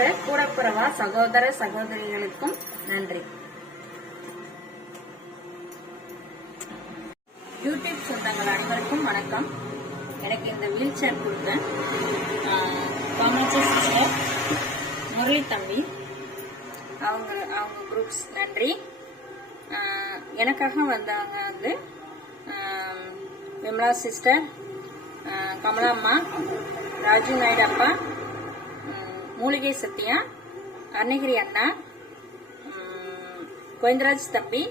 என்னோட கூடப்புறவா சகோதர சகோதரிகளுக்கும் நன்றி. யூடியூப் சொந்தங்கள் அனைவருக்கும் வணக்கம். எனக்கு இந்த வீல் சேர் கொடுத்த காமாட்சி சிஸ்டர், முரளி தம்பி, அவங்க குரூப்ஸ் நன்றி. எனக்காக வந்தாங்க வந்து விமலா சிஸ்டர், கமலா அம்மா, ராஜு நாயுடு அப்பா, மூலிகை சத்யா, அருணகிரி அண்ணா, கோவிந்தராஜ் தம்பி,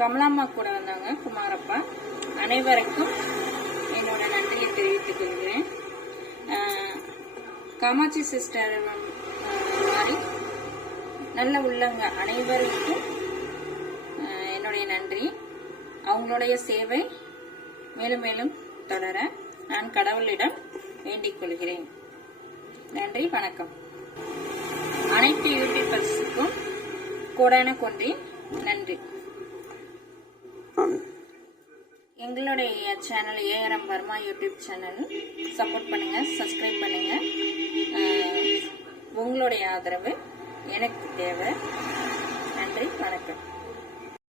கமலாம்மா கூட வந்தாங்க குமாரப்பா. அனைவருக்கும் என்னோட நன்றியை தெரிவித்துக் கொள்கிறேன். காமாட்சி சிஸ்டர் மாதிரி நல்ல உள்ளங்க அனைவருக்கும் என்னுடைய நன்றி. அவங்களுடைய சேவை மேலும் மேலும் தொடர நான் கடவுளிடம் வேண்டிக் கொள்கிறேன். நன்றி, வணக்கம். அனைத்து யூடியூபர்ஸுக்கும் கோடான கொன்றி நன்றி. எங்களுடைய channel A R M Varma YouTube channel support பண்ணுங்க, சப்ஸ்கிரைப் பண்ணுங்க. உங்களுடைய ஆதரவு எனக்கு தேவை. நன்றி, வணக்கம்.